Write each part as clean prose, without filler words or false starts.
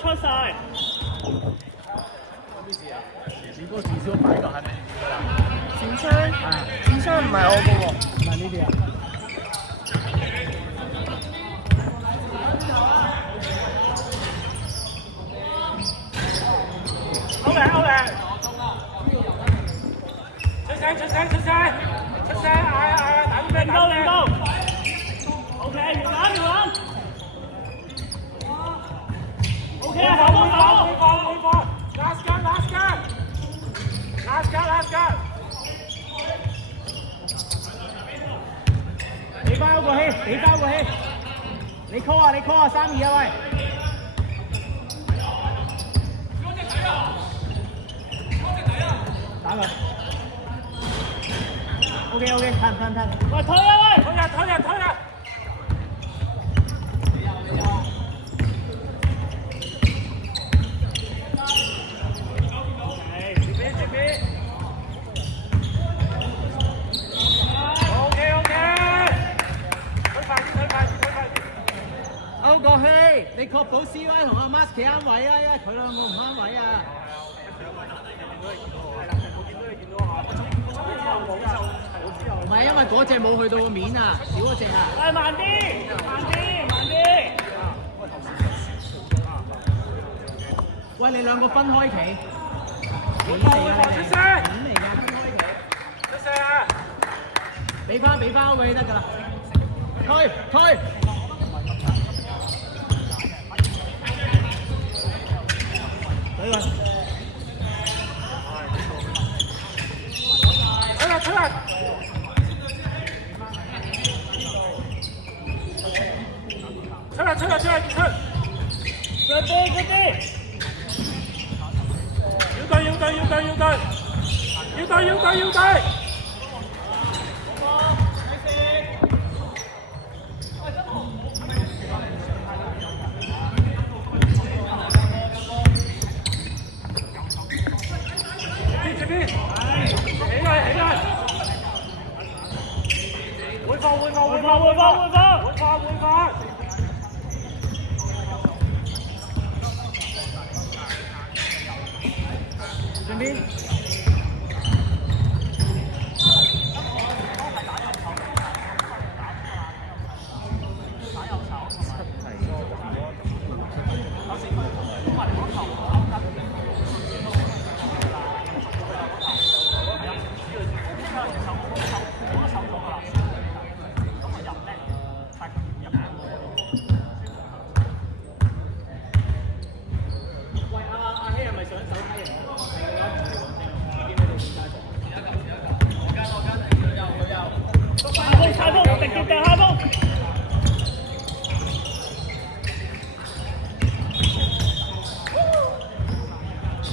出晒。你嗰個至少擺落係咪？展商展商唔係我嘅喎，唔係呢啲啊。好靚好靚！出聲出聲出聲出聲！嗌啊打啲咩打啲咩 ！OK， 要玩要玩。OK， 好好。Last gun last gun last gun last gun。你包個氣，你包個氣，你 call 啊，你 call 啊，3-2啊喂！打佢。OK， 噴。喂，推啊喂！推啊！勾個氣，你確保 CY 同阿 Mas 企啱位啊，因為佢兩個唔啱位啊。唔係因為嗰隻冇去到個面啊，少嗰隻啊。喂，慢啲。喂，你兩個分開企。出聲！點嚟㗎？分開企。出聲啊！俾翻嗰個氣得㗎啦。推。對啦。出嚟！嗰啲！要對！會放！順便。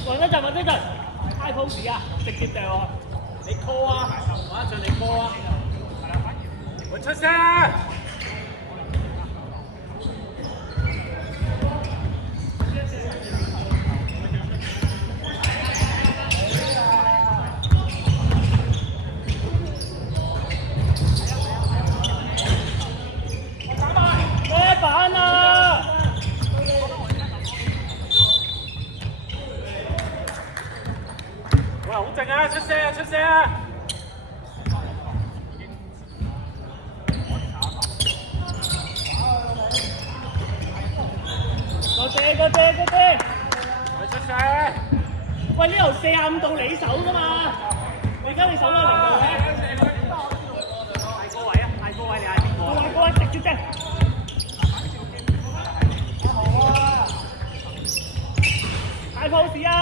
揾一陣，開 pose 啊，直接掉啊！你 call 啊，玩一陣你 call 啊！我出聲啊！咩板啊？哇，好靜啊！出聲啊！嗰啲，你出聲！喂，呢度45度你手㗎嘛？我而家你手攞0度嘅。嗌個位啊！嗌個位，你嗌邊個？個位直接嘅。好啊！嗌 pose 啊！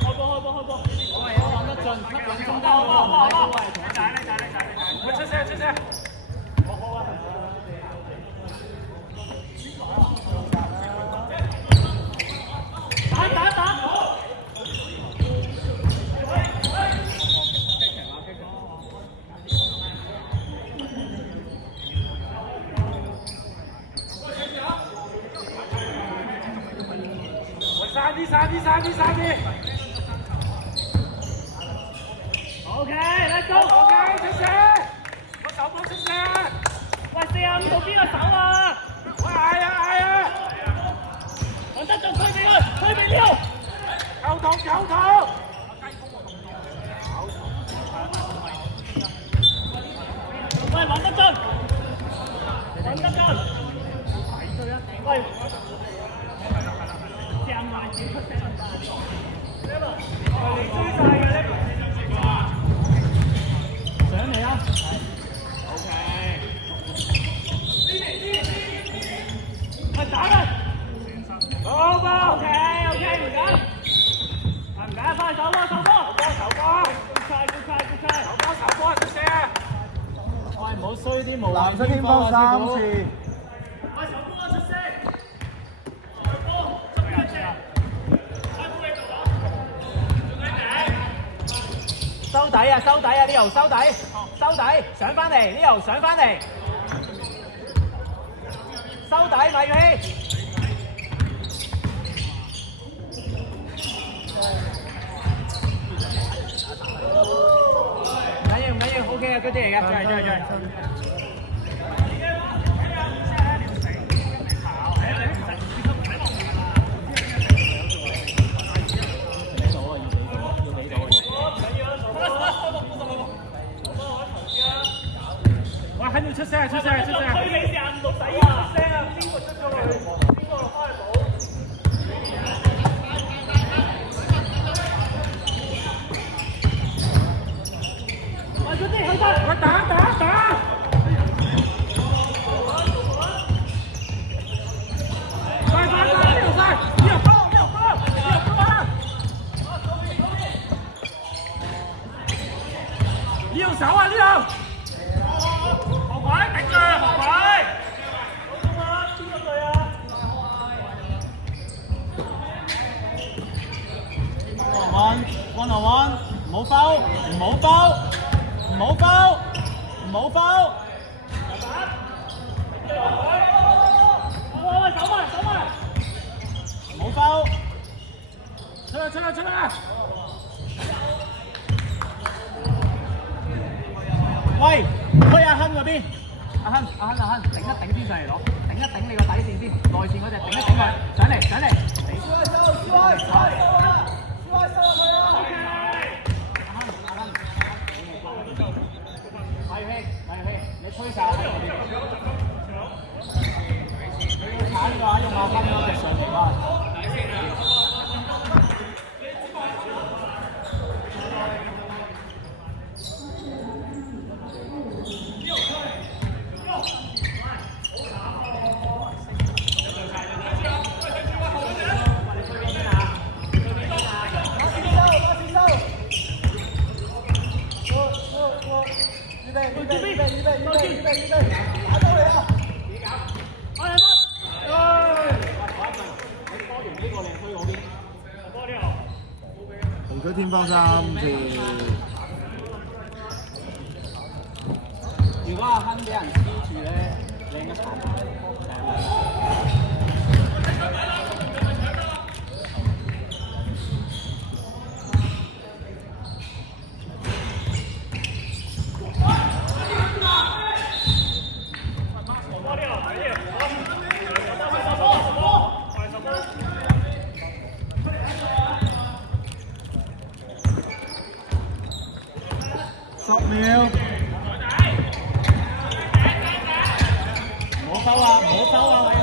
開波！我玩得盡，吸引中間嗰個唔係高位同一出聲！打！ OK，let's go。OK， 出射，個手波出射。喂，45度邊個手啊？喂，嗌啊！黃德進推俾佢，推俾呢度。球頭。喂，黃德進。喂。正壞點出聲？你追晒嘅呢？上嚟啊 ！OK。喂，打佢！好波 ！OK， 唔緊。唔緊，快手波！手波，出聲！喂，唔好衰啲無藍色天方3次。喂，手波出聲！手波，執一隻。收底啊！呢度收底，上翻嚟，呢度上翻嚟，收底咪氣。唔緊要 ，OK 啊，嗰啲嚟嘅，追。喺度出聲！推你45度死啊！出聲啊！邊個出咗去？邊個落翻去補？喂，嗰啲去得！喂，打！快！呢度快！呢度波！呢度手啊！呢度！學位頂住，學位！好中啊！邊個隊啊？1 on 1，唔好包！喂，走埋！唔好包！出啦！喂，推阿亨嗰邊，阿亨，頂一頂先上嚟攞，頂一頂你個底線先，內線嗰隻頂一頂佢，上嚟，你推晒喺嗰邊，你要鏟嘅話用阿亨嗰隻上嚟啦。紅水天方3次。如果阿亨俾人黐住咧，你應該慘。10秒。唔好收啊！